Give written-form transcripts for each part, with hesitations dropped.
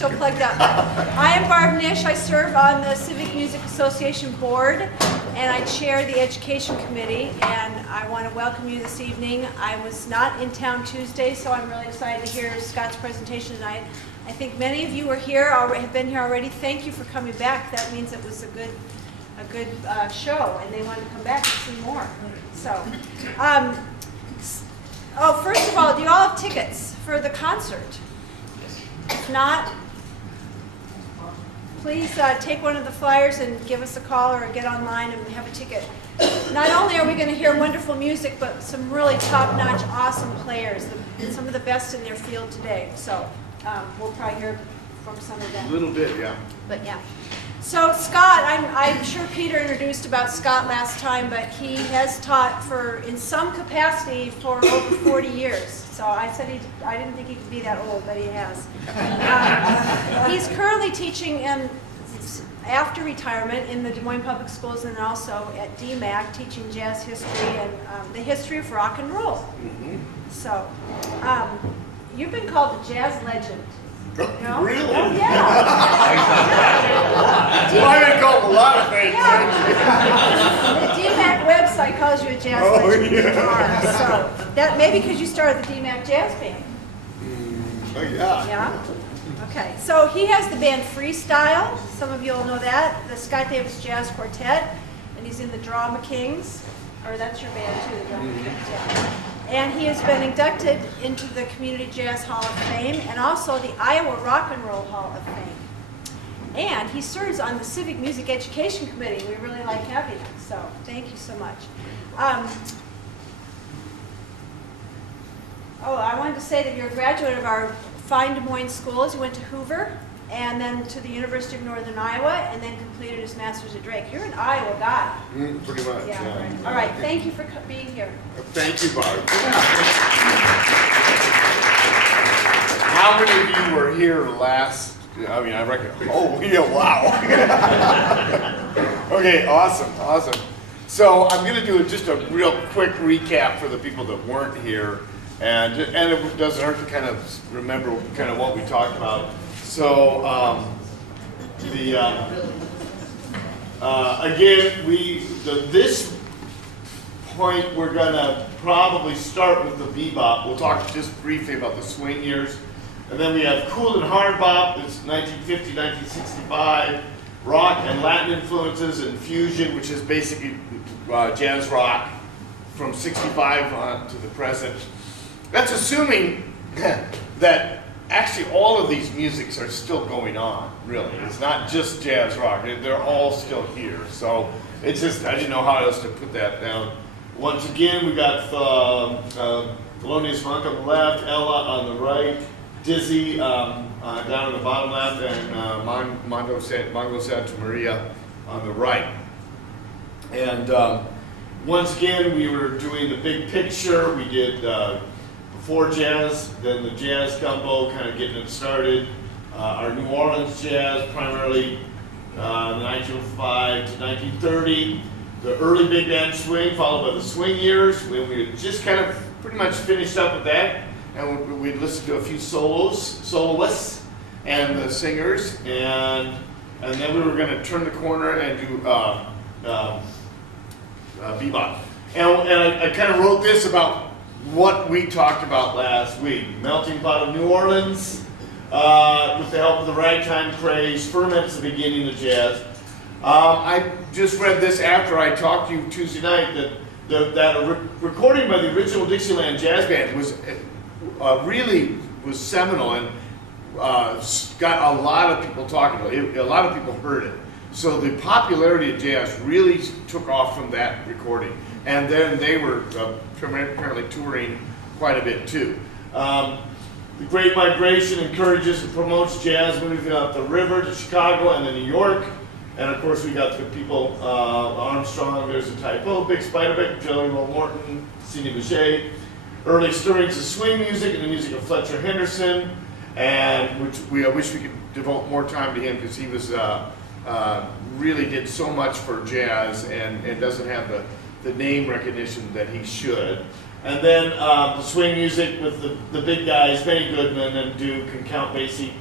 still plugged up. I am Barb Nish. I serve on the Civic Music Association board, and I chair the education committee. And I want to welcome you this evening. I was not in town Tuesday, so I'm really excited to hear Scott's presentation tonight. I think many of you are here, have been here already. Thank you for coming back. That means it was a good show, and they want to come back and see more. So, oh, first of all, do you all have tickets for the concert? If not, please take one of the flyers and give us a call or get online and have a ticket. Not only are we going to hear wonderful music, but some really top-notch, awesome players, some of the best in their field today. So we'll probably hear from some of them. A little bit, yeah. But yeah. So Scott, I'm sure Peter introduced about Scott last time, but he has taught in some capacity for over 40 years. So I said I didn't think he could be that old, but he has. He's currently teaching after retirement in the Des Moines Public Schools and also at DMAC, teaching jazz history and the history of rock and roll. Mm-hmm. So you've been called the jazz legend. No? Really? Oh, yeah. Well, I've been called a lot of things. Yeah. The DMAC website calls you a jazz legend. Yeah. So that maybe because you started the DMAC Jazz Band. Oh, yeah. Yeah? Okay. So he has the band Freestyle. Some of you all know that. The Scott Davis Jazz Quartet. And he's in the Drama Kings. Or that's your band too, the Drama Kings, yeah. And he has been inducted into the Community Jazz Hall of Fame and also the Iowa Rock and Roll Hall of Fame. And he serves on the Civic Music Education Committee. We really like having him, so thank you so much. I wanted to say that you're a graduate of our fine Des Moines schools. You went to Hoover and then to the University of Northern Iowa and then completed his master's at Drake. You're an Iowa guy. Pretty much, Yeah. Right. All right, thank you for being here. Thank you, Barb. How many of you were here last? I reckon. Oh, yeah! Wow. Okay, awesome. So I'm going to do just a real quick recap for the people that weren't here, and it doesn't hurt to kind of remember kind of what we talked about. So again, this point we're gonna probably start with the bebop. We'll talk just briefly about the swing years, and then we have cool and hard bop. It's 1950, 1965. Rock and Latin influences and fusion, which is basically jazz rock from 65 on to the present. That's assuming that actually all of these musics are still going on, really. It's not just jazz rock. They're all still here. So it's just, I didn't know how else to put that down. Once again, we got Thelonious Monk on the left, Ella on the right, Dizzy down on the bottom left, and Mongo Santa Maria on the right. And once again, we were doing the big picture. We did before jazz, then the jazz gumbo, kind of getting it started. Our New Orleans jazz, primarily 1905 to 1930. The early big band swing, followed by the swing years, when we had just kind of pretty much finished up with that. And we'd listened to a few soloists, and the singers, and then we were going to turn the corner and do bebop. And I kind of wrote this about what we talked about last week. Melting pot of New Orleans, with the help of the ragtime craze, ferments the beginning of jazz. I just read this after I talked to you Tuesday night that a recording by the original Dixieland Jazz Band was really seminal and got a lot of people talking about it. A lot of people heard it. So the popularity of jazz really took off from that recording. And then they were apparently touring quite a bit too. The Great Migration encourages and promotes jazz moving up the river to Chicago and then New York. And of course we got the people, Armstrong, there's a typo, Big Spiderbeck, Jelly Roll Morton, Sidney Bechet. Early stirrings of swing music and the music of Fletcher Henderson, and I wish we could devote more time to him because he was really did so much for jazz and doesn't have the name recognition that he should. And then the swing music with the big guys, Benny Goodman and Duke and Count Basie.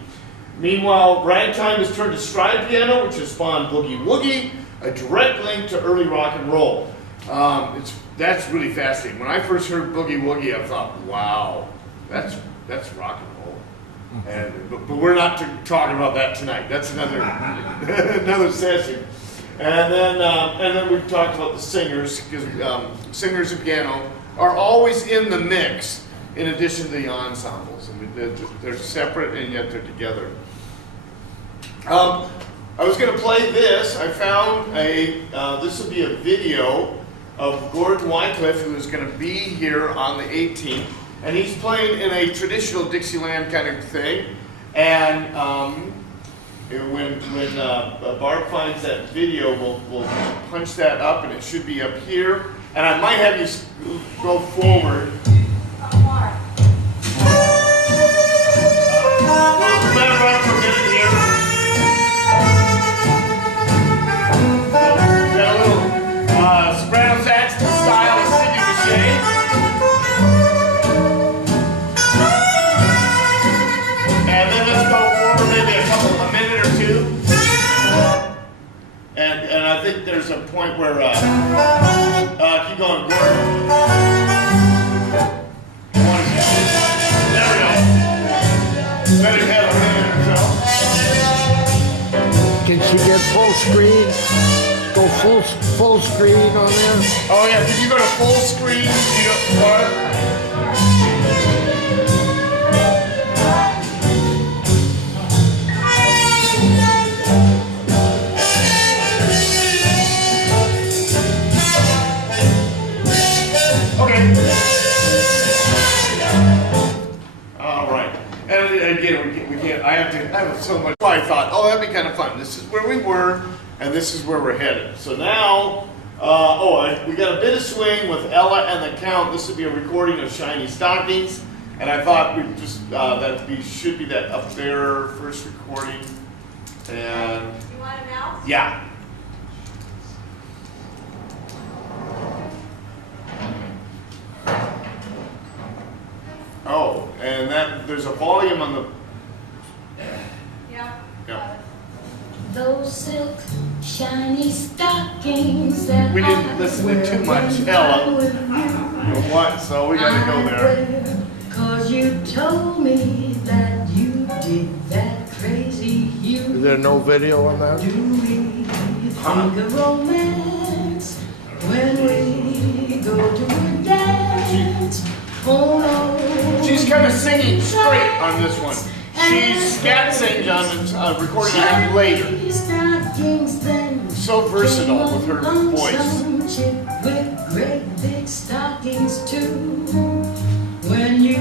Meanwhile, ragtime has turned to stride piano, which has spawned boogie woogie, a direct link to early rock and roll. That's really fascinating. When I first heard boogie woogie, I thought, wow, that's rock and roll. But we're not talking about that tonight. That's another another session. And then we've talked about the singers, because singers and piano are always in the mix, in addition to the ensembles. And they're separate and yet they're together. I was going to play this. I found this will be a video of Gordon Wycliffe, who is going to be here on the 18th. And he's playing in a traditional Dixieland kind of thing. And when Barb finds that video, we'll punch that up, and it should be up here. And I might have you go forward. Let it run for a minute here. Got a little soprano sax style of Sidney Bechet. And then let's go forward maybe a minute or two. And I think there's a point where keep going, Gordon. There we go. Let it have a minute or so. Can she get full screen? Go full screen on there? Oh yeah, if you go to full screen, you don't start. All right. And again, we can't. I have so much. I thought, oh, that'd be kind of fun. This is where we were, and this is where we're headed. So now, we got a bit of swing with Ella and the Count. This would be a recording of Shiny Stockings, and I thought we just should be that up there first recording. And You want it now? yeah. Oh, and there's a volume on the. Yeah. Yeah. Those silk shiny stockings that We didn't listen to too much Ella. What? So we gotta go there. 'Cause you told me that you did that crazy Is you there no video on that? do me think of romance when we go to a dance. Oh no. She's kind of singing straight on this one. She's scat sings on recording it later. So versatile with her voice. Chick with great big stockings too. When you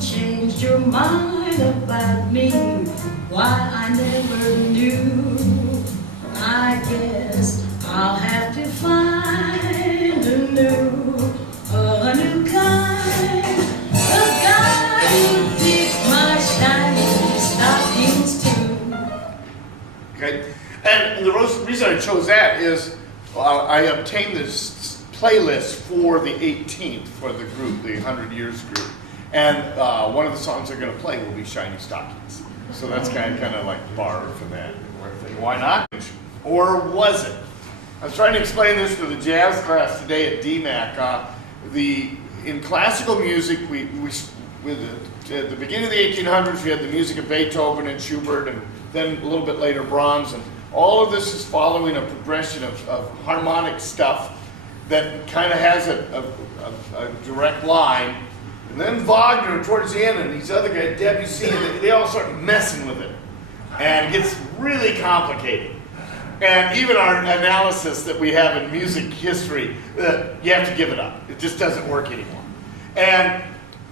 changed your mind about me, why I never knew. I guess I'll have to find a new kind of guy who digs my shiny stockings too. Okay, and the reason I chose that is I obtained this playlist for the 18th for the group, the 100 Years group, and one of the songs they're going to play will be Shiny Stockings. So that's kind of like borrowed from that. Why not? Or was it? I was trying to explain this to the jazz class today at DMAC. In classical music, at the beginning of the 1800s, we had the music of Beethoven and Schubert, and then a little bit later Brahms, and all of this is following a progression of harmonic stuff that kind of has a direct line. And then Wagner towards the end, and these other guys, Debussy, they all start messing with it, and it gets really complicated. And even our analysis that we have in music history, you have to give it up. It just doesn't work anymore. And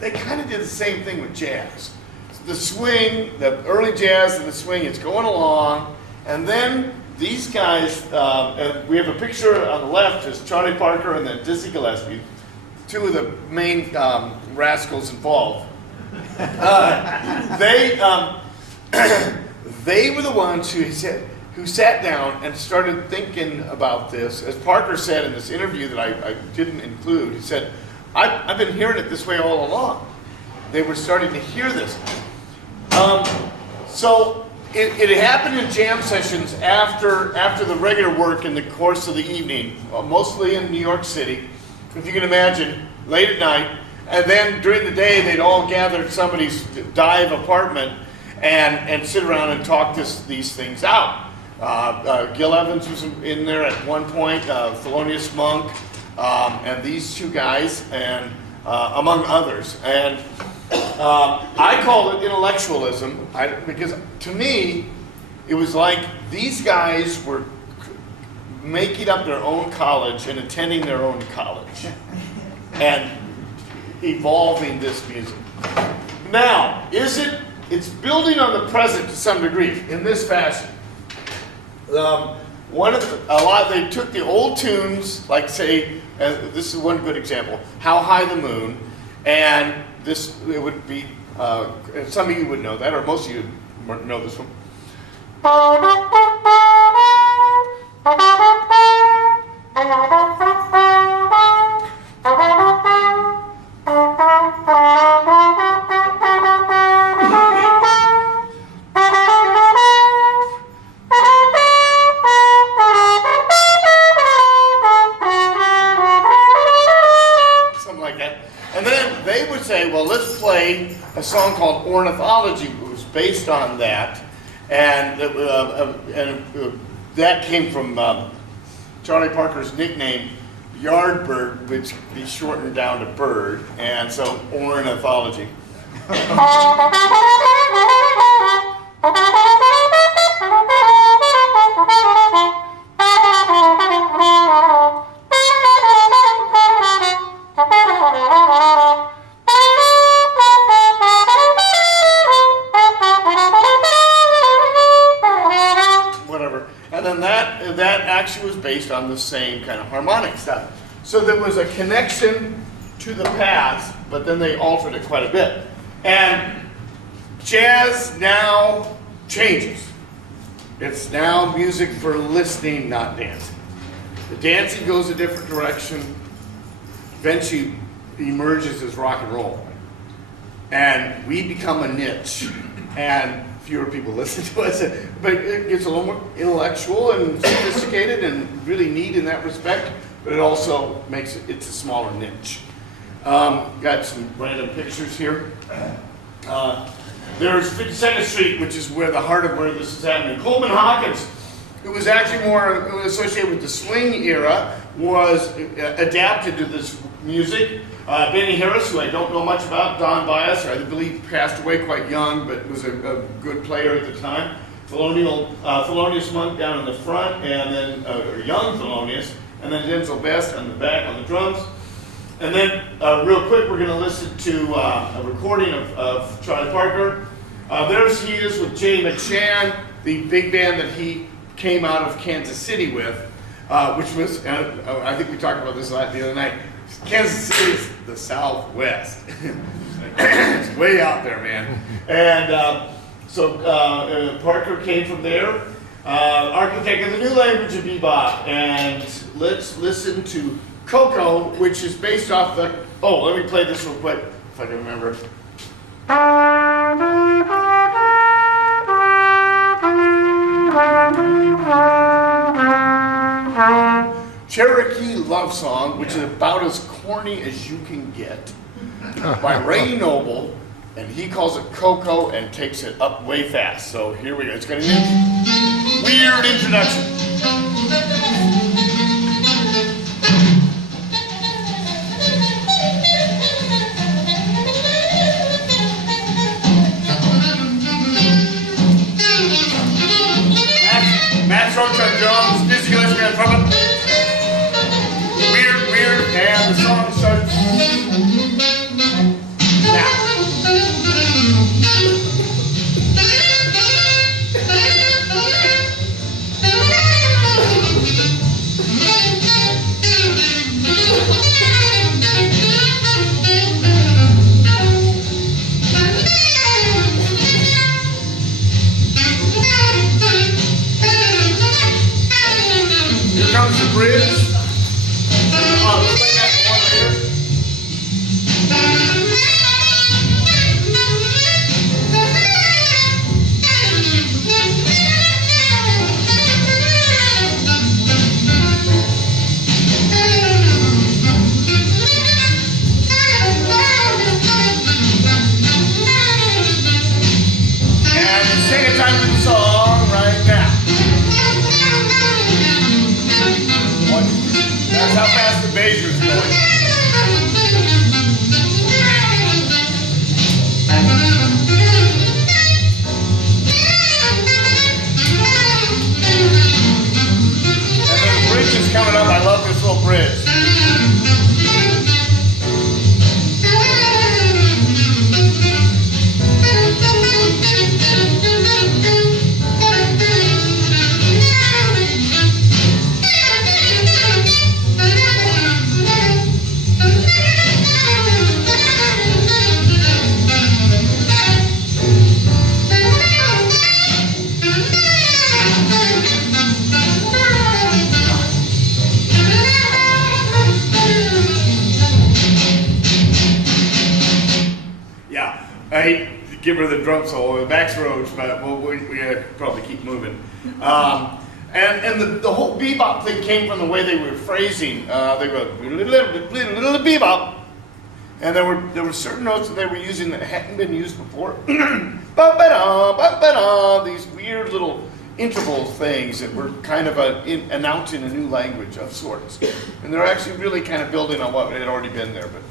they kind of did the same thing with jazz. The swing, the early jazz and the swing, it's going along. And then these guys, we have a picture on the left, is Charlie Parker and then Dizzy Gillespie, two of the main rascals involved. They were the ones who sat down and started thinking about this. As Parker said in this interview that I didn't include, he said, I've been hearing it this way all along. They were starting to hear this. So it happened in jam sessions after the regular work in the course of the evening, mostly in New York City, if you can imagine, late at night. And then during the day, they'd all gather at somebody's dive apartment and sit around and talk these things out. Gil Evans was in there at one point, Thelonious Monk, and these two guys, and among others. And I call it intellectualism because to me, it was like these guys were making up their own college and attending their own college and evolving this music. Now, it's building on the present to some degree in this fashion. They took the old tunes, like say, this is one good example, How High the Moon, and it would be, some of you would know that, or most of you know this one. Well, let's play a song called Ornithology, which was based on that, and that came from Charlie Parker's nickname, Yardbird, which he shortened down to Bird, and so Ornithology. That actually was based on the same kind of harmonic stuff. So there was a connection to the past, but then they altered it quite a bit. And jazz now changes. It's now music for listening, not dancing. The dancing goes a different direction, eventually emerges as rock and roll. And we become a niche. And fewer people listen to us, but it gets a little more intellectual and sophisticated and really neat in that respect, but it also makes it's a smaller niche. Got some random pictures here. There's 52nd Street, which is where the heart of where this is happening. Coleman Hawkins, who was actually more associated with the swing era, was adapted to this music. Benny Harris, who I don't know much about, Don Bias, I believe passed away quite young, but was a good player at the time. Thelonious Monk down in the front, and then young Thelonious, and then Denzel Best on the back on the drums. And then, real quick, we're going to listen to a recording of Charlie Parker. There he is with Jay McShann, the big band that he came out of Kansas City with, which was, I think we talked about this the other night. Kansas City is the Southwest. It's way out there, man. And so Parker came from there, architect of the new language of bebop. And let's listen to Coco, which is based off the, let me play this real quick, if I can remember. Cherokee Love Song, which is about as corny as you can get, by Ray Noble, and he calls it Coco and takes it up way fast. So here we go. It's got a weird introduction. Matt Roach on drums, Dizzy Gillespie on trumpet. Weird, and the song starts now. Here comes the bridge. We'll play that one later. give her the drum solo. Max Roach, but we probably keep moving. And the whole bebop thing came from the way they were phrasing. They go little bebop, and there were certain notes that they were using that hadn't been used before. These weird little interval things that were kind of announcing a new language of sorts, and they're actually really kind of building on what had already been there. But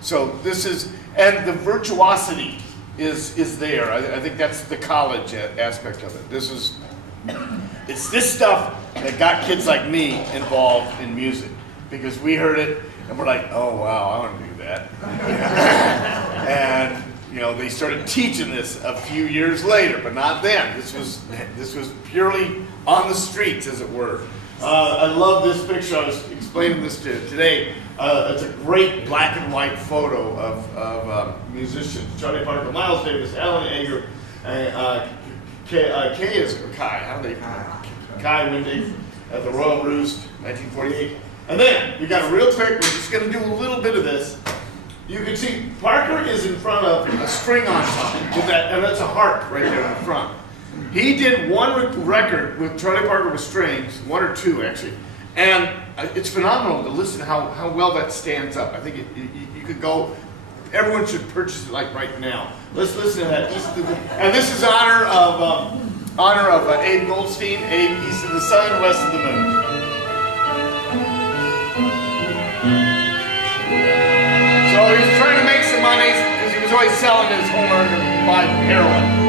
so this is, and the virtuosity is there. I think that's the college aspect of it. It's this stuff that got kids like me involved in music, because we heard it and we're like, oh wow, I want to do that. And they started teaching this a few years later, but not then. This was purely on the streets, as it were. I love this picture. I was explaining this today. It's a great black and white photo of musicians: Charlie Parker, Miles Davis, Alan Ager, Kai Windig at the Royal Roost, 1948. And then we got a real quick. We're just going to do a little bit of this. You can see Parker is in front of a string ensemble with that, and that's a harp right there in the front. He did one record with Charlie Parker with strings, one or two actually, and it's phenomenal to listen how well that stands up. I think you could go. Everyone should purchase it like right now. Let's listen to that. And this is honor of Abe Goldstein, Abe East of the Sun, West of the Moon. So he was trying to make some money because he was always selling his homework to buy heroin.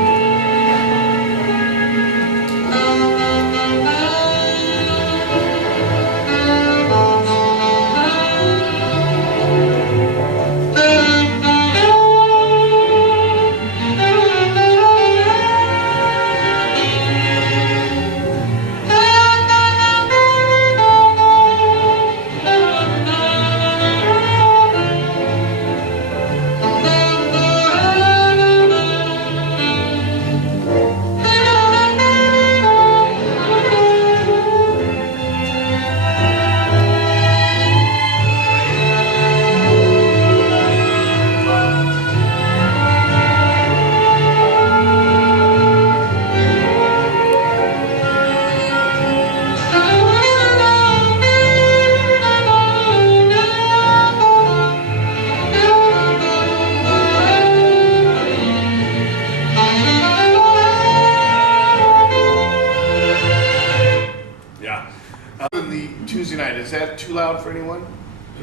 Is that too loud for anyone?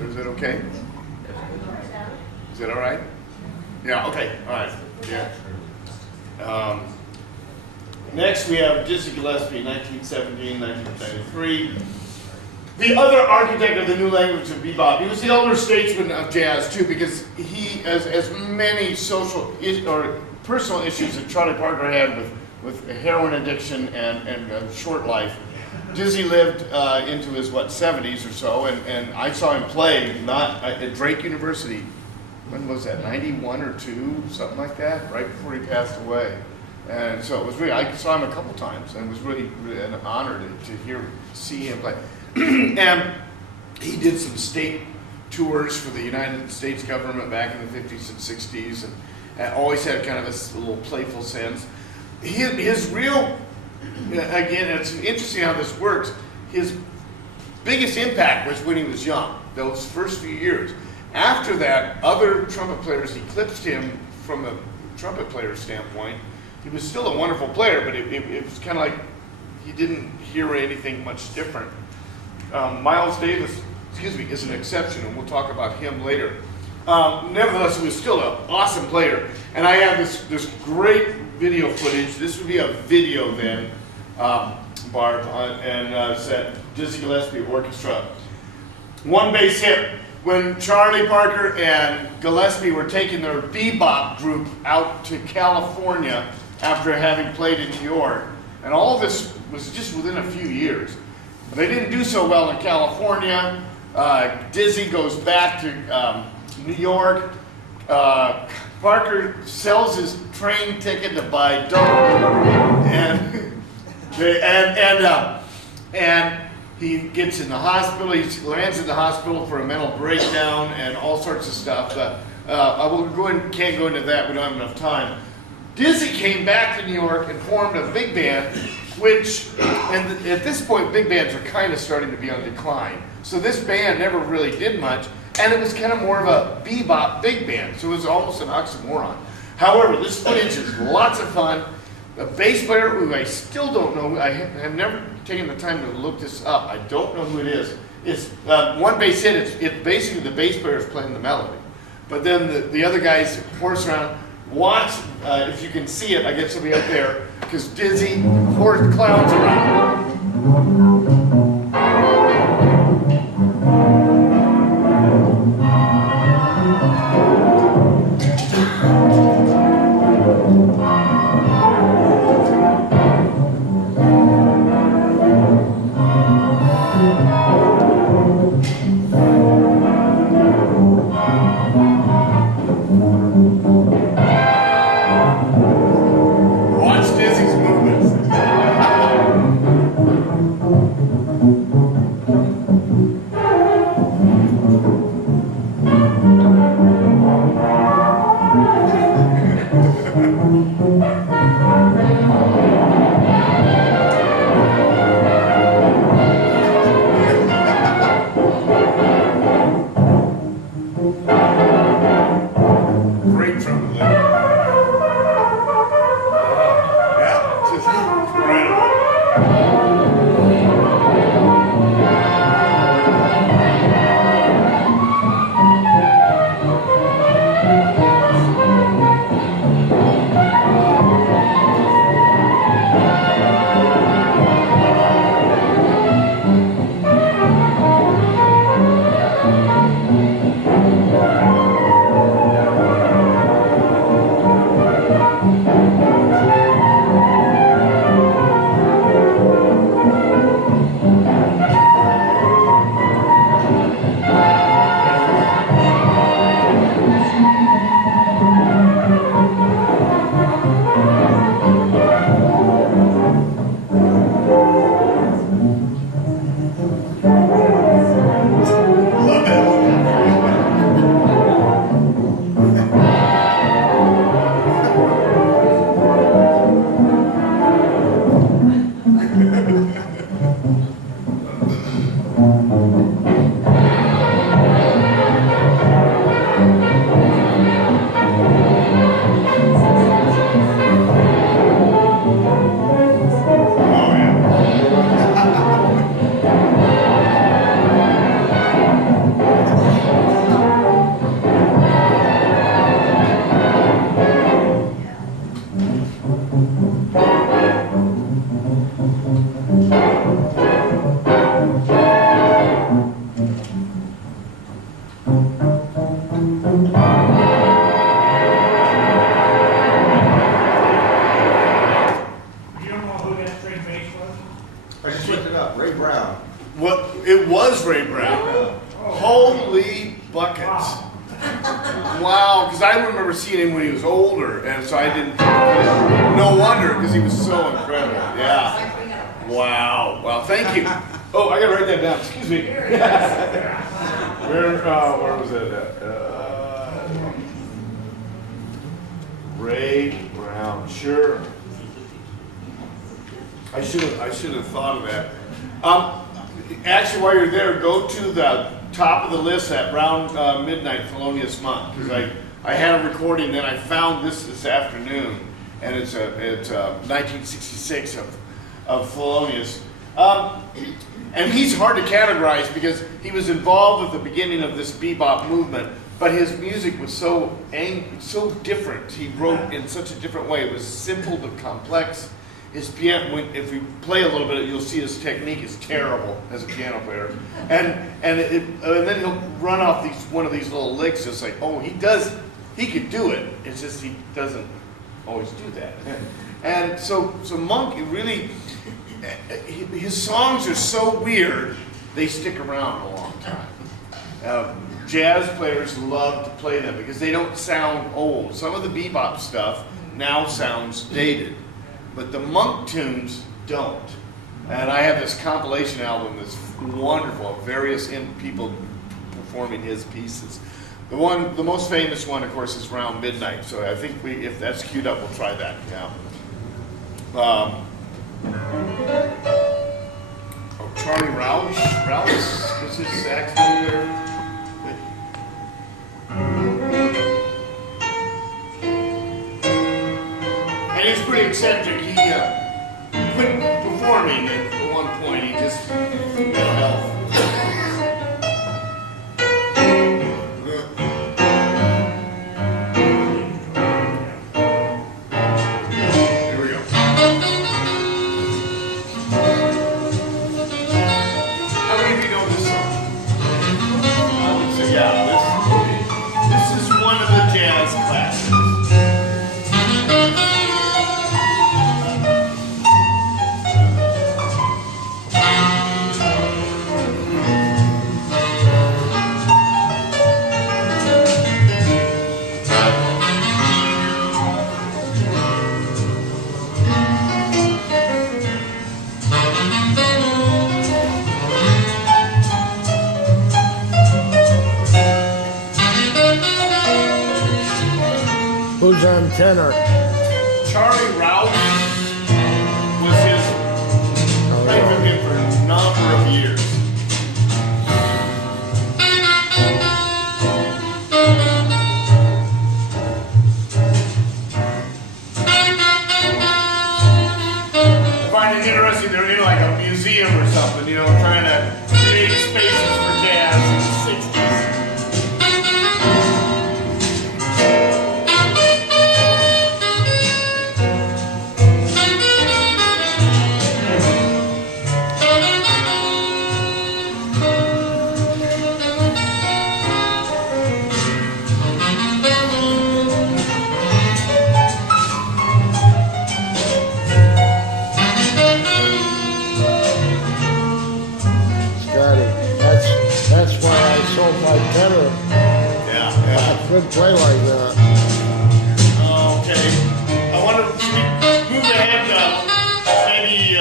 Or is that okay? Is that all right? Yeah, okay, all right. Yeah. Next we have Dizzy Gillespie, 1917, 1993. The other architect of the new language of bebop. He was the elder statesman of jazz too, because he, as many social or personal issues that Charlie Parker had with heroin addiction and short life, Dizzy lived into his 70s or so, and I saw him play at Drake University. When was that? 91 or 2, something like that, right before he passed away. And so it was really, I saw him a couple times, and it was really an honor to see him play. And he did some state tours for the United States government back in the 50s and 60s, and always had kind of this little playful sense. His real, again, it's interesting how this works. His biggest impact was when he was young, those first few years. After that, other trumpet players eclipsed him from a trumpet player standpoint. He was still a wonderful player, but it was kind of like he didn't hear anything much different. Miles Davis, is an exception, and we'll talk about him later. Nevertheless, he was still an awesome player. And I have this great video footage. This would be a video then, Barb, and said Dizzy Gillespie Orchestra. One bass hit. When Charlie Parker and Gillespie were taking their bebop group out to California after having played in New York, and all of this was just within a few years. They didn't do so well in California. Dizzy goes back to New York. Parker sells his train ticket to buy dope, and he gets in the hospital. He lands in the hospital for a mental breakdown and all sorts of stuff. I will can't go into that. We don't have enough time. Dizzy came back to New York and formed a big band, which, and at this point, big bands are kind of starting to be on decline. So this band never really did much, and it was kind of more of a bebop big band, so it was almost an oxymoron. However, this footage is lots of fun. A bass player who I still don't know, I have never taken the time to look this up. I don't know who it is. It's one bass hit, it's basically the bass player is playing the melody. But then the other guys horse around. Watch, if you can see it, I get somebody up there, because Dizzy horse clowns around. It was Ray Brown. Holy buckets. Wow, because I remember seeing him when he was older, and so I didn't, no wonder, because he was so incredible. Yeah. Wow. Wow, thank you. Oh, I gotta write that down, excuse me. Where was it at? Ray Brown, sure. I should have thought of that. Actually, while you're there, go to the top of the list at around midnight, Thelonious Monk, because I had a recording, then I found this afternoon, and it's 1966 of Thelonious. And he's hard to categorize because he was involved with the beginning of this bebop movement, but his music was so different. He wrote in such a different way. It was simple but complex. His piano, if we play a little bit, you'll see his technique is terrible as a piano player. And then he'll run off one of these little licks. It's like, oh, he could do it. It's just he doesn't always do that. And so Monk, really, his songs are so weird, they stick around a long time. Jazz players love to play them because they don't sound old. Some of the bebop stuff now sounds dated, but the Monk tunes don't. And I have this compilation album that's wonderful of various people performing his pieces. The most famous one, of course, is Round Midnight. So I think if that's queued up, we'll try that. Yeah. Oh, Charlie Rouse was his saxophone there. And he's pretty eccentric. He quit performing at one point. He just mental health. Who's on tenor? Charlie Rouse was his, played with him for a number of years. I find it interesting, they're in like a museum or something, you know, trying to create spaces for jazz in the 60s. That's why I sold my tenor. Yeah. I could play like that. Okay. I want to move ahead maybe a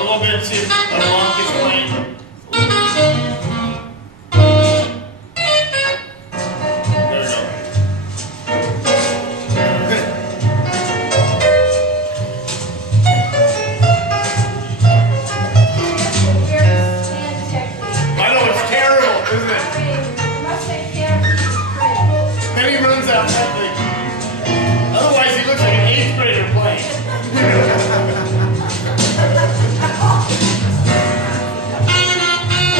little bit, see if Alon gets playing. There we go. I know, it's terrible, isn't it? Then he runs out that thing. Otherwise, he looks like an 8th grader playing.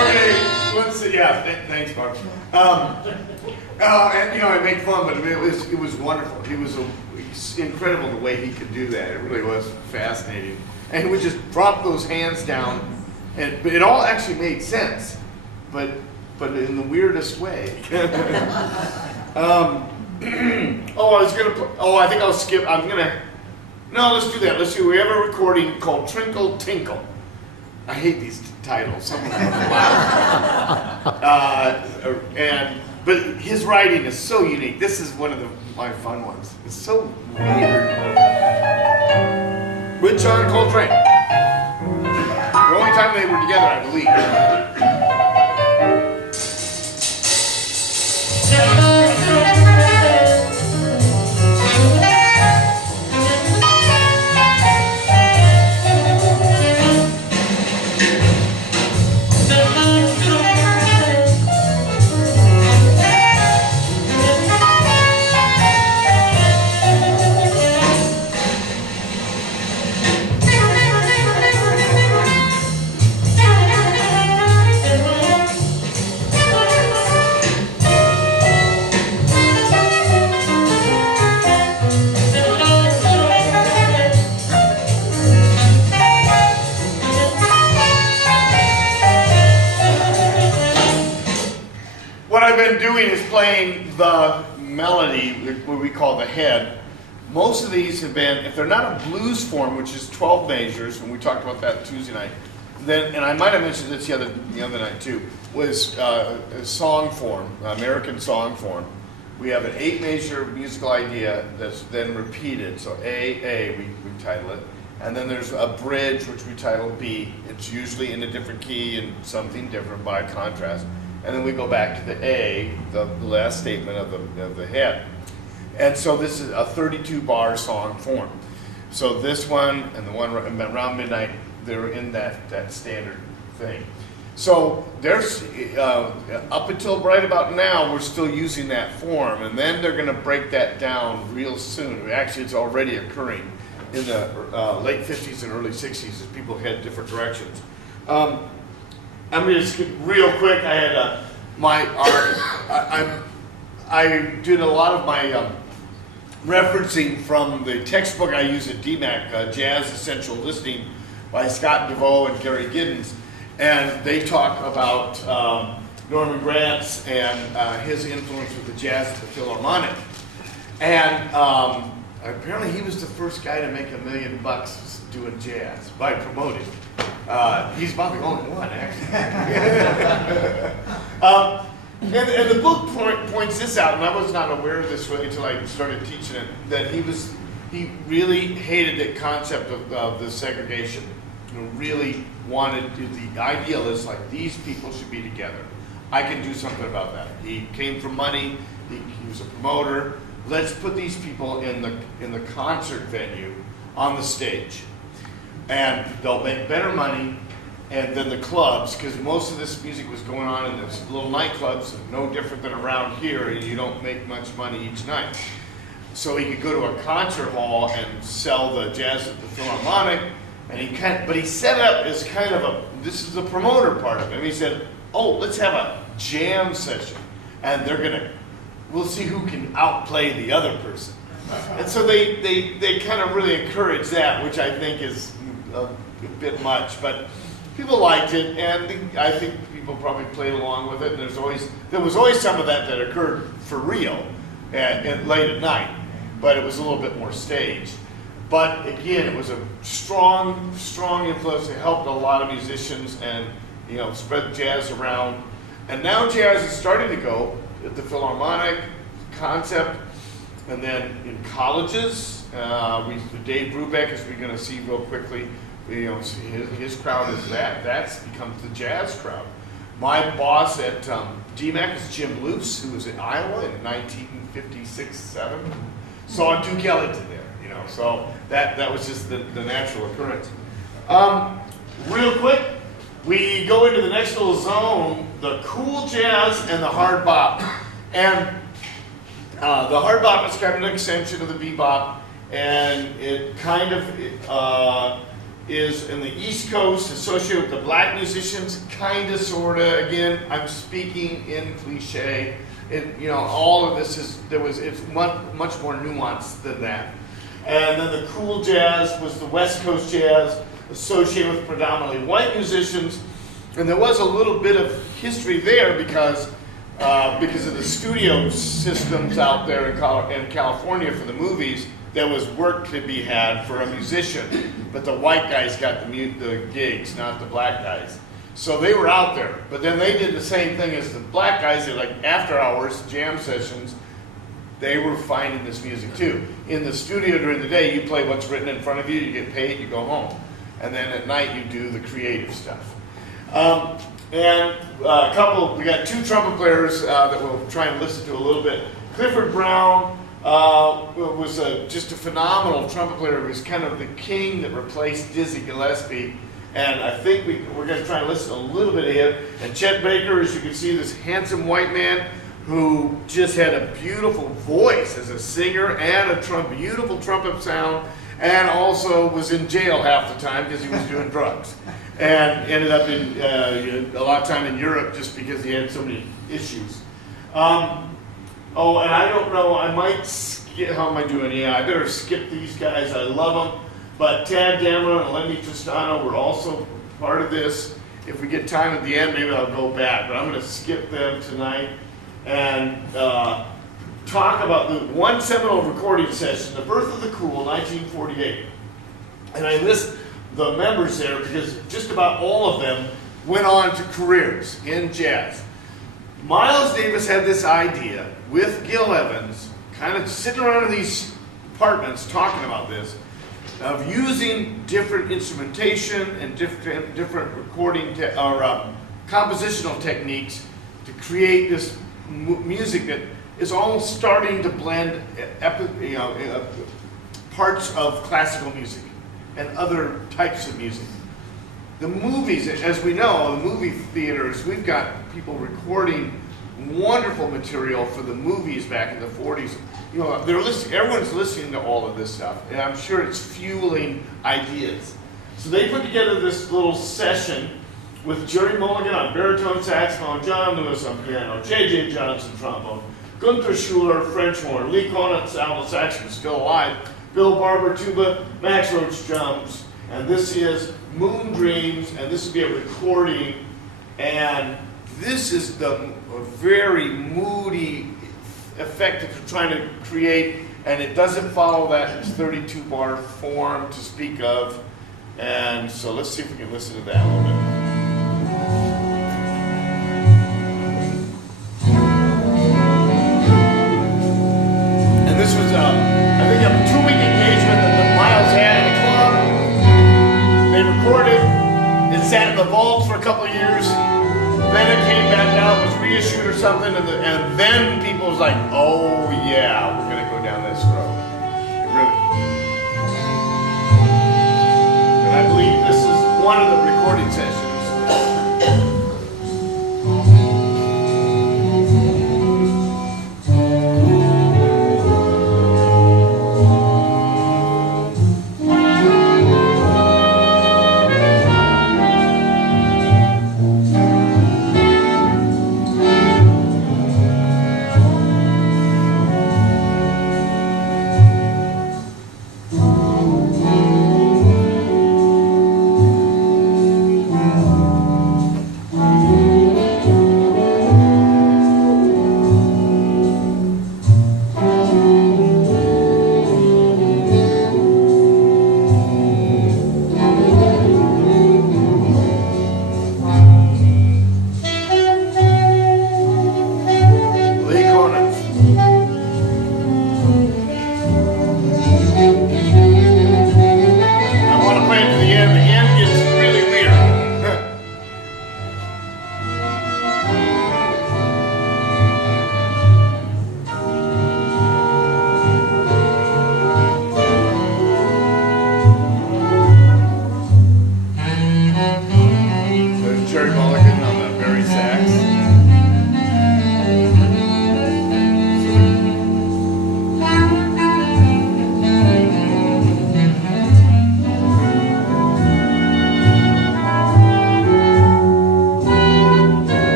Okay, let's see. Yeah, thanks, Mark. And you know, I make fun, but it was wonderful. It's incredible the way he could do that. It really was fascinating. And he would just drop those hands down, but it all actually made sense, but in the weirdest way. I think I'll skip. No, let's do that. Let's see. We have a recording called Trinkle Tinkle. I hate these titles. Some of them are loud. But his writing is so unique. This is one of my fun ones. It's so weird. With John Coltrane. The only time they were together, I believe. Doing is playing the melody, what we call the head. Most of these have been, if they're not a blues form, which is 12 measures, and we talked about that Tuesday night, then, and I might have mentioned this the other night too, was a song form, American song form. We have an 8-measure musical idea that's then repeated. So A, we title it. And then there's a bridge, which we title B. It's usually in a different key and something different by contrast. and then we go back to the A, the last statement of the head. And so this is a 32 bar song form. So this one and the one around midnight, they're in that standard thing. So there's, up until right about now, we're still using that form, and then they're going to break that down real soon. Actually, it's already occurring in the late 50s and early 60s as people head different directions. I'm going to skip real quick. I had I did a lot of my referencing from the textbook I use at DMAC, Jazz Essential Listening by Scott DeVoe and Gary Giddens. And they talk about Norman Granz and his influence with the jazz at the Philharmonic. And apparently he was the first guy to make $1 million doing jazz by promoting. He's about the only one, actually. And the book points this out, and I was not aware of this really until I started teaching it, that he really hated the concept of the segregation. Really wanted, the ideal is like, these people should be together. I can do something about that. He came from money, he was a promoter. Let's put these people in the concert venue on the stage. And they'll make better money than the clubs, because most of this music was going on in those little nightclubs, no different than around here, and you don't make much money each night. So he could go to a concert hall and sell the jazz at the Philharmonic, but he set it up as kind of this is the promoter part of it. And he said, oh, let's have a jam session, and we'll see who can outplay the other person. And so they kind of really encourage that, which I think is a bit much, but people liked it, and I think people probably played along with it. And there was always some of that occurred for real and late at night, but it was a little bit more staged. But again, it was a strong influence. It helped a lot of musicians and spread jazz around. And now jazz is starting to go at the Philharmonic concept, and then in colleges. Dave Brubeck, as we're going to see real quickly, his crowd is that's becomes the jazz crowd. My boss at DMAC is Jim Luce, who was in Iowa in 1956-7. Saw Duke Ellington there, so that was just the natural occurrence. Real quick, we go into the next little zone, the cool jazz and the hard bop. And the hard bop is kind of an extension of the bebop, and it kind of is in the East Coast, associated with the black musicians, kind of, sort of. Again, I'm speaking in cliche. All of this it's much more nuanced than that. And then the cool jazz was the West Coast jazz, associated with predominantly white musicians. And there was a little bit of history there because of the studio systems out there in California for the movies. There was work to be had for a musician, but the white guys got the gigs, not the black guys. So they were out there, but then they did the same thing as the black guys. Did, like after hours jam sessions. They were finding this music too. In the studio during the day, you play what's written in front of you, you get paid, you go home, and then at night you do the creative stuff. And we got two trumpet players that we'll try and listen to a little bit. Clifford Brown was just a phenomenal trumpet player. He was kind of the king that replaced Dizzy Gillespie. And I think we're going to try and listen a little bit of him. And Chet Baker, as you can see, this handsome white man who just had a beautiful voice as a singer and a beautiful trumpet sound, and also was in jail half the time because he was doing drugs. And ended up in a lot of time in Europe just because he had so many issues. And I don't know, I might skip, how am I doing? Yeah, I better skip these guys, I love them. But Tad Dameron and Lenny Tristano were also part of this. If we get time at the end, maybe I'll go back, but I'm going to skip them tonight and talk about the one seminal recording session, The Birth of the Cool, 1948. And I list the members there because just about all of them went on to careers in jazz. Miles Davis had this idea with Gil Evans, kind of sitting around in these apartments talking about this, of using different instrumentation and different recording compositional techniques to create this music that is almost starting to blend parts of classical music and other types of music. The movies, as we know, the movie theaters, we've got people recording wonderful material for the movies back in the 40s. You know, everyone's listening to all of this stuff, and I'm sure it's fueling ideas. So they put together this little session with Jerry Mulligan on baritone saxophone, John Lewis on piano, J.J. Johnson trombone, Gunther Schuller French horn, Lee Conant alto saxophone, still alive, Bill Barber tuba, Max Roach drums, and this is Moon Dreams, and this will be a recording, and this is the very moody effect that they're trying to create, and it doesn't follow that 32-bar form to speak of, and so let's see if we can listen to that a little bit. And this was, I think, a 2-week engagement that Miles had in a club. They recorded, it sat in the vault for a couple of years, then it came back out, was reissued or something, and then people was like, oh yeah, we're gonna go down this road. Really. And I believe this is one of the recording sessions.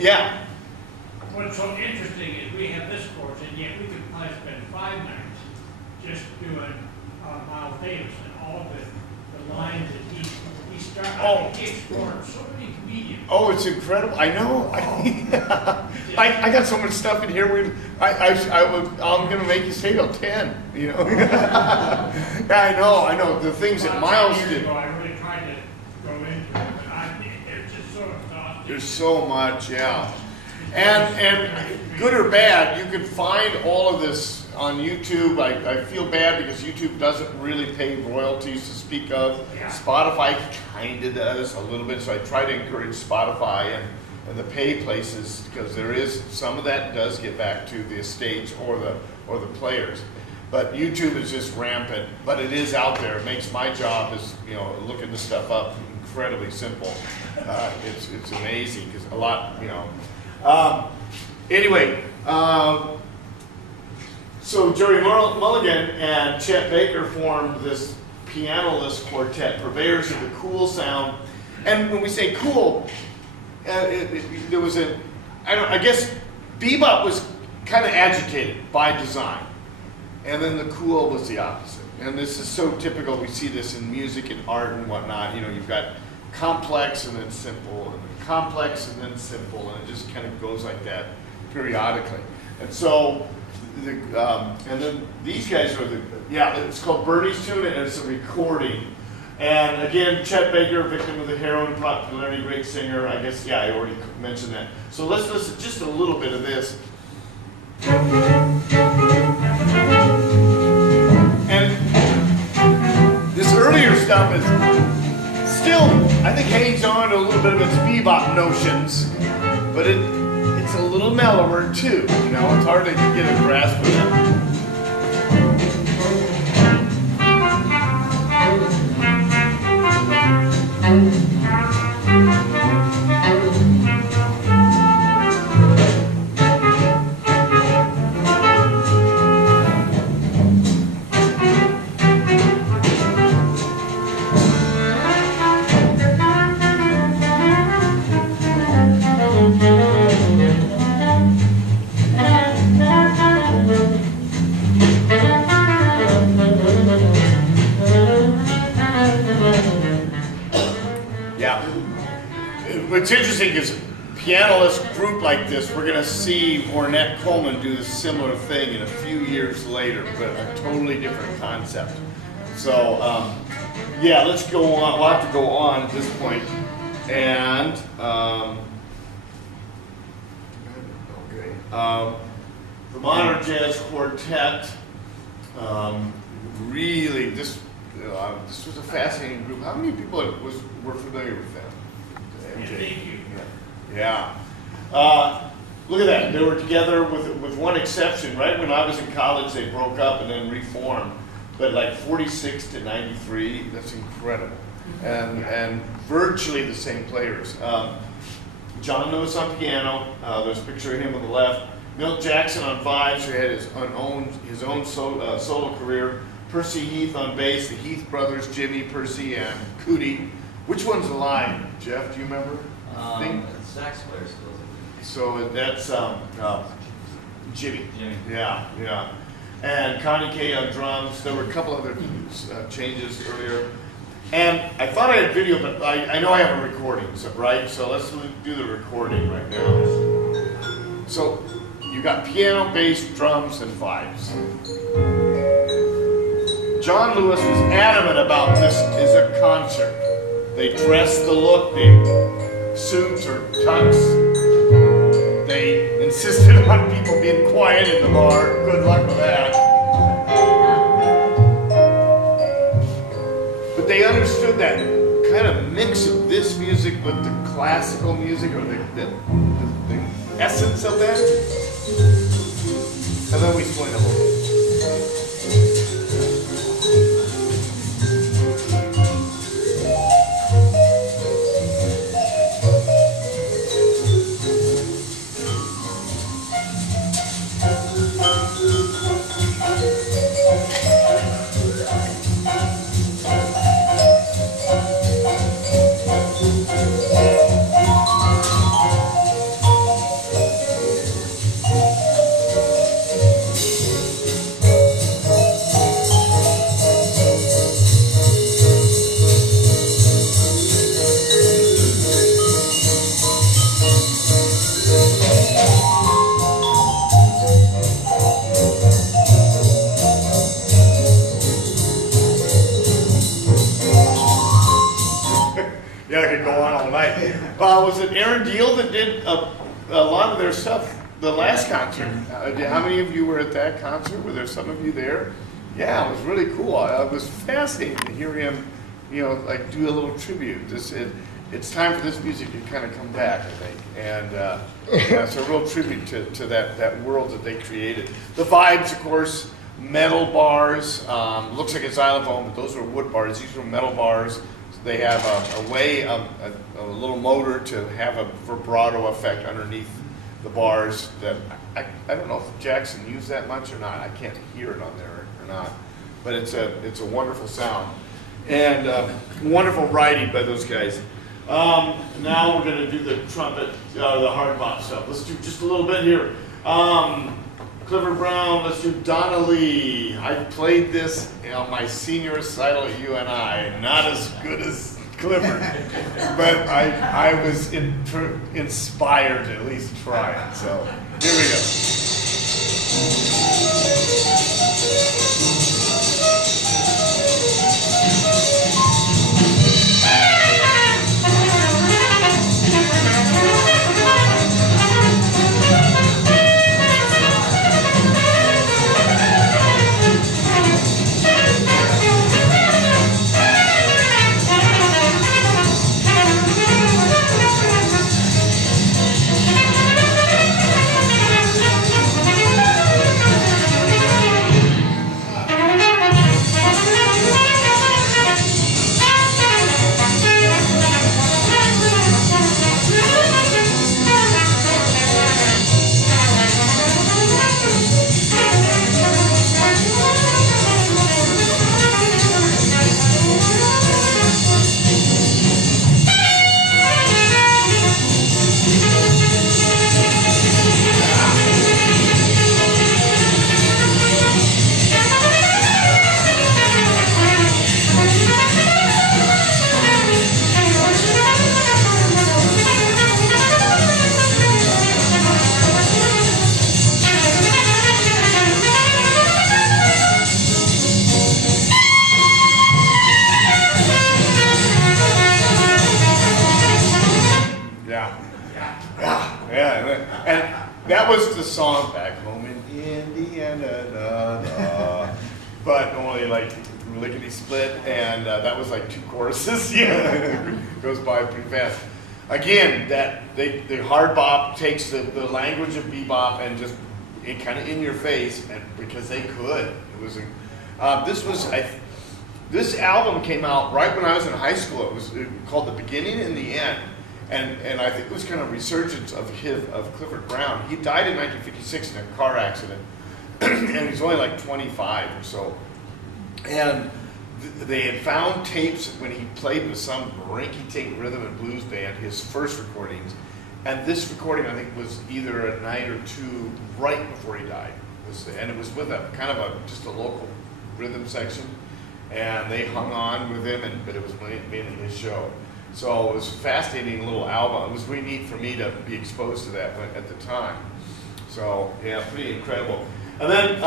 Yeah. What's so interesting is we have this course, and yet we could probably spend 5 nights just doing Miles Davis and all of the lines that he started. Oh. He explored so many comedians. Oh, it's incredible. I know. I got so much stuff in here. I'm going to make you stay till 10, you know. Yeah, I know. The things that Miles did. I really tried to go into it, but it's just so exhausting. There's so much, yeah. And good or bad, you can find all of this on YouTube. I feel bad because YouTube doesn't really pay royalties to speak of. Yeah. Spotify kind of does a little bit, so I try to encourage Spotify and the pay places, because there is some of that does get back to the estates or the players. But YouTube is just rampant, but it is out there. It makes my job as, looking this stuff up incredibly simple. It's amazing because a lot, Anyway, so Jerry Mulligan and Chet Baker formed this pianoless quartet, purveyors of the cool sound. And when we say cool, there was I guess bebop was kind of agitated by design, and then the cool was the opposite. And this is so typical. We see this in music and art and whatnot. You know, you've got complex and then simple, and then complex and then simple, and it just kind of goes like that periodically. And so, and then these guys are it's called Bernie's Tune, and it's a recording. And again, Chet Baker, victim of the heroin popularity, great singer. I guess, I already mentioned that. So let's listen just a little bit of this. And this earlier stuff is still, I think, hangs on to a little bit of its bebop notions, but it's a little mellower too. You know, it's hard to get a grasp of that. What's interesting is pianist group like this, we're going to see Ornette Coleman do a similar thing in a few years later, but a totally different concept. So, let's go on. We'll have to go on at this point. And, the Modern Jazz Quartet, really, this was a fascinating group. How many people were familiar with them? Yeah, thank you. Yeah. Look at that. They were together with one exception. Right when I was in college, they broke up and then reformed. But like 46 to 93, that's incredible. And virtually the same players. John Lewis on piano. There's a picture of him on the left. Milt Jackson on vibes, who had his own solo career. Percy Heath on bass. The Heath brothers, Jimmy, Percy, and Cootie. Which one's alive, Jeff? Do you remember? Sax player still. So that's Jimmy. Jimmy. Yeah. And Connie Kay on drums. There were a couple other changes earlier. And I thought I had video, but I know I have a recording, right? So let's do the recording right now. So you got piano, bass, drums, and vibes. John Lewis was adamant about this as a concert. They dressed the look, they suits or tux. They insisted on people being quiet in the bar. Good luck with that. But they understood that kind of mix of this music with the classical music, or the essence of that. And then we explain the whole thing. Was it Aaron Deal that did a lot of their stuff the last concert? How many of you were at that concert? Were there some of you there? Yeah, it was really cool. It was fascinating to hear him, like do a little tribute. It's time for this music to kind of come back, I think. And it's a real tribute to that world that they created. The vibes, of course, metal bars. Looks like a xylophone, but those were wood bars. These were metal bars. They have a little motor to have a vibrato effect underneath the bars that I don't know if Jackson used that much or not. I can't hear it on there or not, but it's a wonderful sound and wonderful writing by those guys. Now we're gonna do the trumpet, the hard bop stuff. Let's do just a little bit here. Clifford Brown, let's do Donna Lee. I played this on my senior recital at UNI. Not as good as Clifford, but I was inspired to at least try it. So here we go. That was the song Back Home in Indiana, da, da. But only like lickety split, and that was like 2 choruses. Yeah, goes by pretty fast. Again, the hard bop takes the language of bebop and just kind of in your face, and because they could. It was this album came out right when I was in high school. It was called The Beginning and the End. And I think it was kind of a resurgence of Clifford Brown. He died in 1956 in a car accident, and he's only like 25 or so. And they had found tapes when he played with some rinky-dink rhythm and blues band, his first recordings. And this recording, I think, was either a night or 2 right before he died. And it was with just a local rhythm section. And they hung on with him, but it was mainly his show. So it was a fascinating little album. It was really neat for me to be exposed to that at the time. So yeah, pretty incredible. And then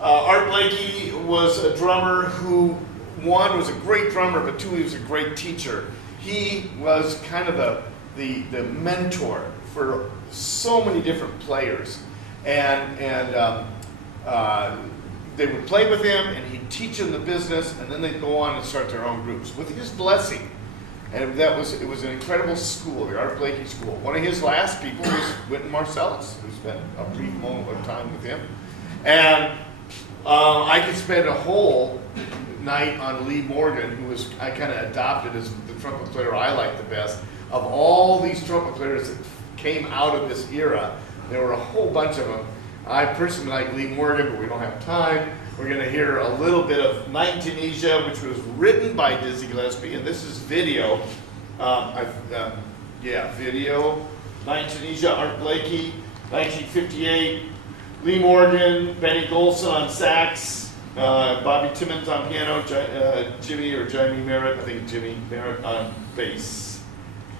Art Blakey was a drummer who, 1, was a great drummer, but 2, he was a great teacher. He was kind of the mentor for so many different players. And they would play with him, and he'd teach them the business, and then they'd go on and start their own groups with his blessing. And it was an incredible school, the Art Blakey School. One of his last people was Wynton Marsalis, who spent a brief moment of time with him. And I could spend a whole night on Lee Morgan, who I kind of adopted as the trumpet player I like the best. Of all these trumpet players that came out of this era, there were a whole bunch of them. I personally like Lee Morgan, but we don't have time. We're going to hear a little bit of Night in Tunisia, which was written by Dizzy Gillespie, and this is video. Video. Night in Tunisia, Art Blakey, 1958. Lee Morgan, Benny Golson on sax, Bobby Timmons on piano, Jimmy Merritt, I think Jimmy Merritt on bass.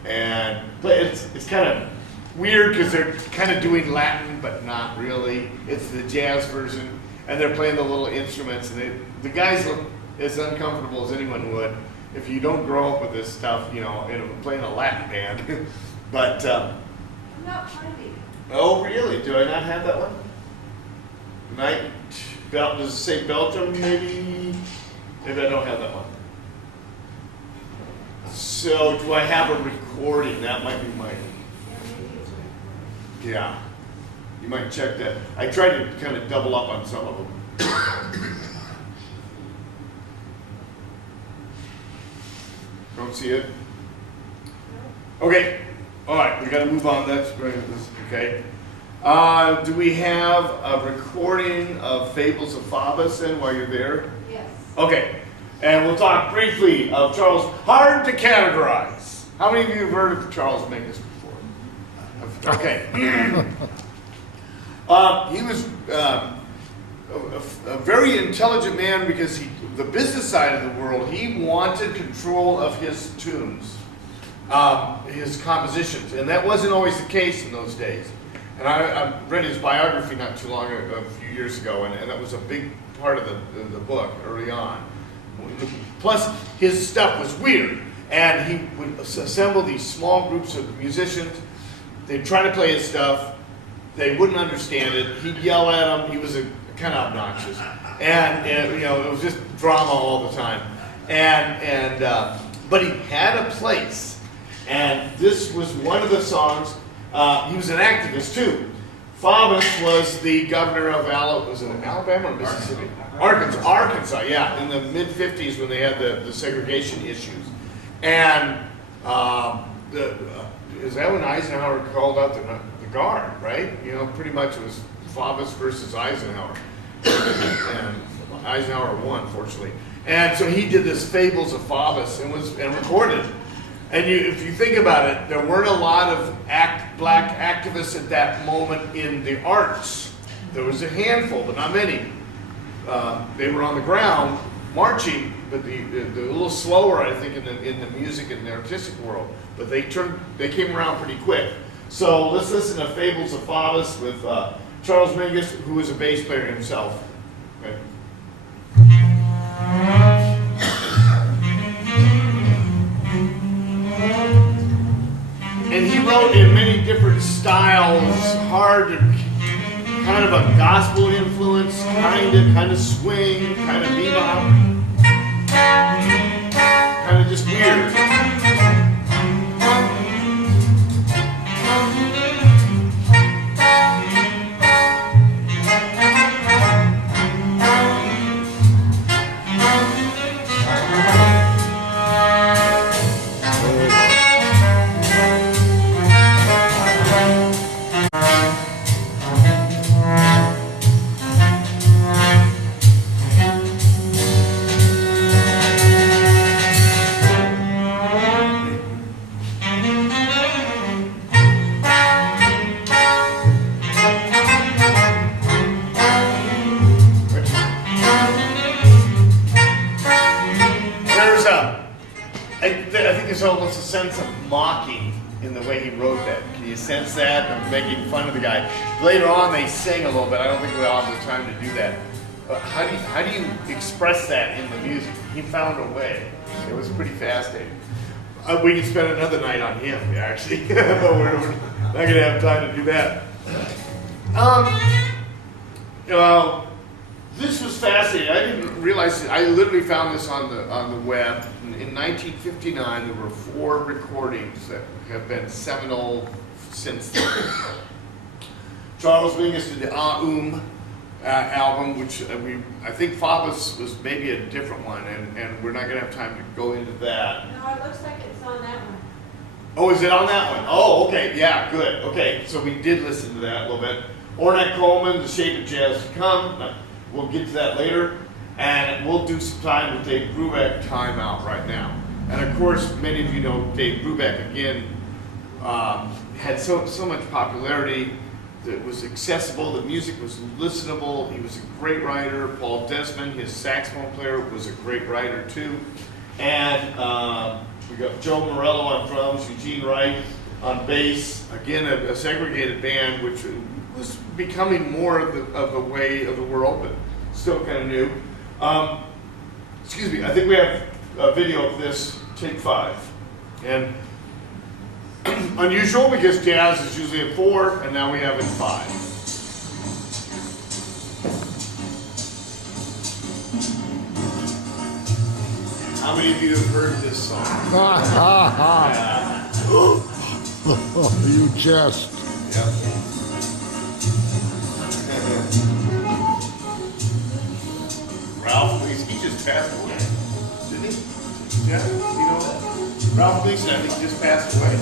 And it's kind of weird because they're kind of doing Latin, but not really. It's the jazz version. And they're playing the little instruments, and the guys look as uncomfortable as anyone would if you don't grow up with this stuff, playing a Latin band. But I'm not finding it. oh, really? Do I not have that one? Does it say Belgium? Maybe I don't have that one. So do I have a recording? That might be mine. Yeah. You might check that. I tried to kind of double up on some of them. Don't see it? Okay. All right. We got to move on. That's great. Okay. Do we have a recording of Fables of Faubus then while you're there? Yes. Okay. And we'll talk briefly of Charles. Hard to categorize. How many of you have heard of Charles Mingus before? Okay. He was a very intelligent man because the business side of the world, he wanted control of his tunes, his compositions, and that wasn't always the case in those days. And I read his biography not too long ago, a few years ago, and that was a big part of the book early on. Plus, his stuff was weird, and he would assemble these small groups of musicians. They'd try to play his stuff. They wouldn't understand it. He'd yell at them. He was kind of obnoxious, and it was just drama all the time. But he had a place, and this was one of the songs. He was an activist too. Faubus was the governor of Alabama or Mississippi? Arkansas, yeah, in the mid-50s when they had the segregation issues. And is that when Eisenhower called out the Guard, right? Pretty much it was Faubus versus Eisenhower. And Eisenhower won, fortunately. And so he did this Fables of Faubus and recorded. And if you think about it, there weren't a lot of black activists at that moment in the arts. There was a handful, but not many. They were on the ground marching, but a little slower, I think, in the music and the artistic world. But they came around pretty quick. So let's listen to Fables of Faubus with Charles Mingus, who was a bass player himself. Okay. And he wrote in many different styles, hard, kind of a gospel influence, kind of swing, kind of bebop, kind of just weird. Almost a sense of mocking in the way he wrote that. Can you sense that? Of making fun of the guy. Later on, they sing a little bit. I don't think we all have the time to do that. How do you express that in the music? He found a way. It was pretty fascinating. We could spend another night on him, actually, but we're not going to have time to do that. This was fascinating. I didn't realize it. I literally found this on the web. In 1959, there were 4 recordings that have been seminal since then. Charles Mingus did the album, which I think Faubus was maybe a different one, and we're not going to have time to go into that. No, it looks like it's on that one. Oh, is it on that one? Oh, okay, yeah, good. Okay, so we did listen to that a little bit. Ornette Coleman, The Shape of Jazz to Come. We'll get to that later. And we'll do some time with Dave Brubeck, Time Out, right now. And of course, many of you know Dave Brubeck, again, had so much popularity. It was accessible, the music was listenable, he was a great writer. Paul Desmond, his saxophone player, was a great writer too. And we got Joe Morello on drums, Eugene Wright on bass. Again, a segregated band, which was becoming more of the way of the world, but still kind of new. Excuse me, I think we have a video of this, take 5. And unusual because jazz is usually at 4, and now we have it 5. How many of you have heard this song? You just. Yep. Ralph Gleason, he just passed away, didn't he? Yeah, you know that? Ralph Gleason, I think, just passed away.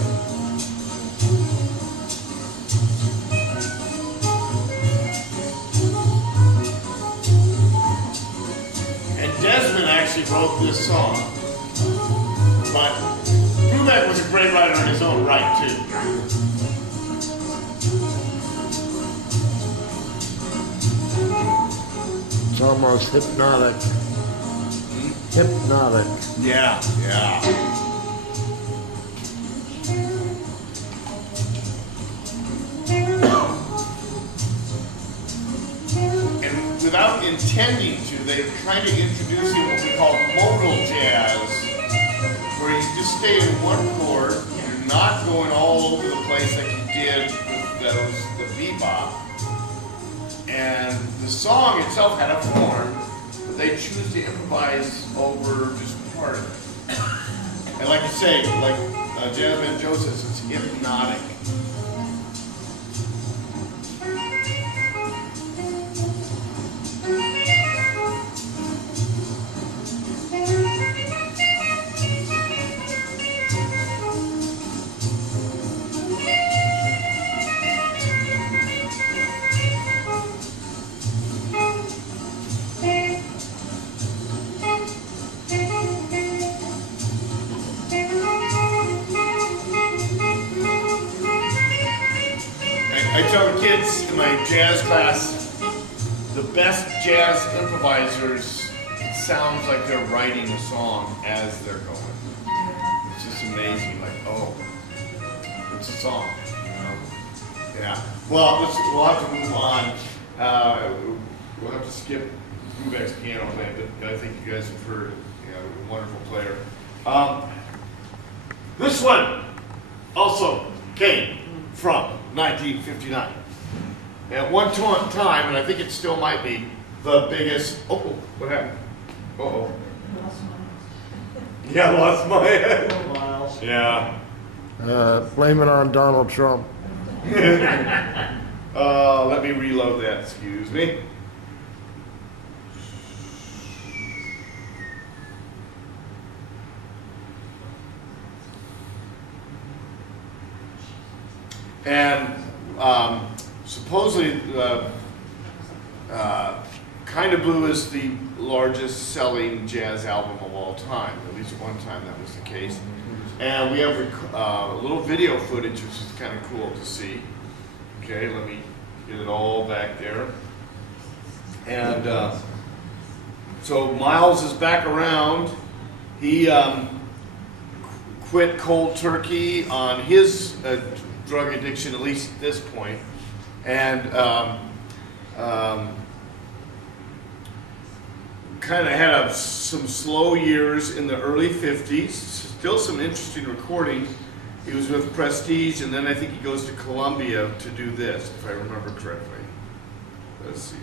And Desmond actually wrote this song, but Brubeck was a great right too. It's almost hypnotic. Hypnotic. Yeah, yeah. And without intending to, they're kind of introducing what we call modal jazz, where you just stay in one chord, you're not going all over the place like you did with the bebop. And the song itself had a form, but they choose to improvise over just part of it. And like you say, like Jazzman Joe says, it's hypnotic. I tell the kids in my jazz class, the best jazz improvisers, it sounds like they're writing a song as they're going. It's just amazing, like, oh, it's a song, you know? Yeah. Well, we'll have to move on. We'll have to skip Rubek's piano playing, but I think you guys have heard it. Yeah, a wonderful player. This one also came from 1959. At one time, and I think it still might be, the biggest, oh, what happened? Uh-oh. Yeah, lost my head. Yeah. Blame it on Donald Trump. Let me reload that, excuse me. And supposedly, Kind of Blue is the largest selling jazz album of all time. At least at one time that was the case. And we have a little video footage, which is kind of cool to see. Okay, let me get it all back there. And so Miles is back around. He quit cold turkey on his drug addiction, at least at this point, and kind of had some slow years in the early 50s, still some interesting recordings. He was with Prestige, and then I think he goes to Columbia to do this, if I remember correctly. Let's see.